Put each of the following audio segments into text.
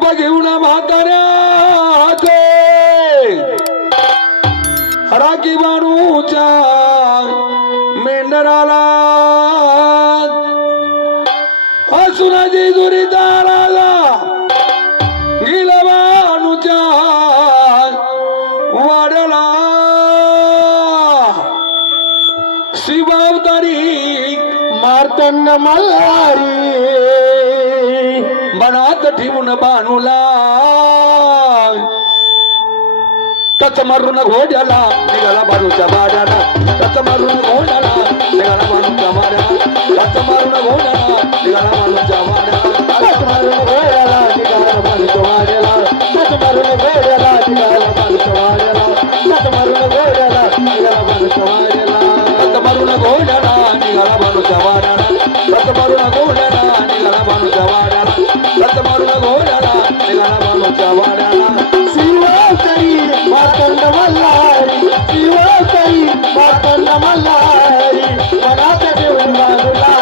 रूप घेऊन म्हाताऱ्याचे राखी बाणूच्या मेंढराला हसुनाची दुरी दाराला गेला बाणूच्या वाड्याला शिवावतारी मार्तंड मल्हारी बनात ठेवून बाणूला टच मारून घोड्याला निघाला बाजूच्या वाड्याला टच मारून घोड्याला निघाला बाजूच्या वाड्याला टच मारून घोड्याला निघाला बाजूच्या वाड्याला टच मारून घोड्याला निघाला बाजूच्या वाड्याला टच मारून घोड्याला निघाला बाजूच्या वाड्याला टच मारून घोड्याला निघाला बाजूच्या वाड्याला टच मारून घोड्याला निघाला बाजूच्या वाड्याला टच मारून घोड्याला निघाला बाजूच्या वाड्याला टच मारून घोड्याला निघाला बाजूच्या वाड्याला शिवकरी मार्तंड मल्हारी शिवकरी मार्तंड मल्हारी मनात देऊन बाजूला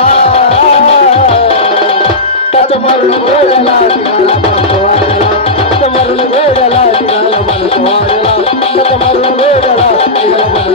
टच मारून घोड्याला निघाला बाजूच्या वाड्याला टच मारून घोड्याला निघाला बाजूच्या वाड्याला टच मारून घोड्याला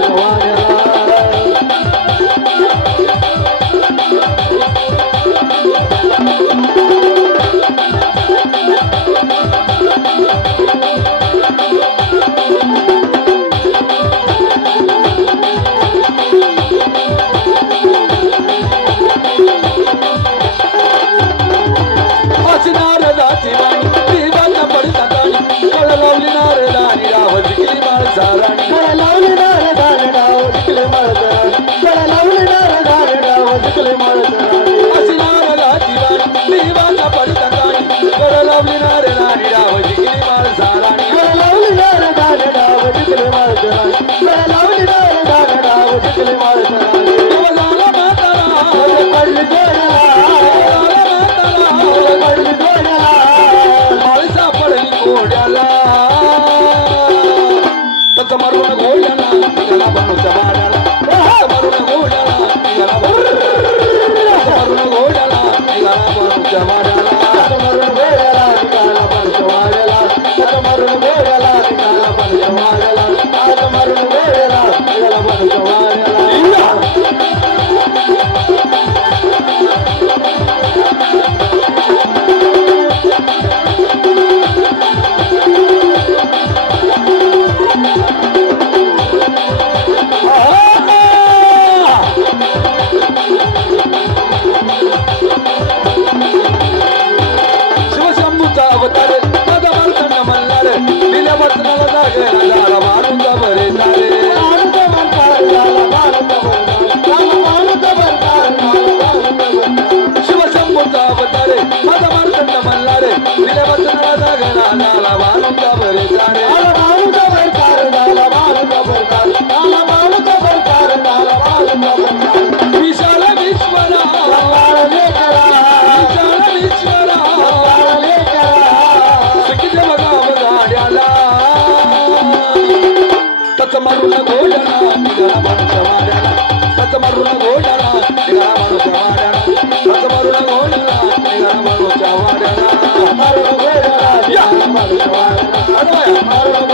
निघाला बाजूच्या वाड्याला मारून घोड्याला निघाला बाजूच्या वाड्याला टच मारून घोड्याला निघाला बाजूच्या वाड्याला टच मारून घोड्याला निघाला बाजूच्या वाड्याला मारून घोड्याला निघाला बाजूच्या वाड्याला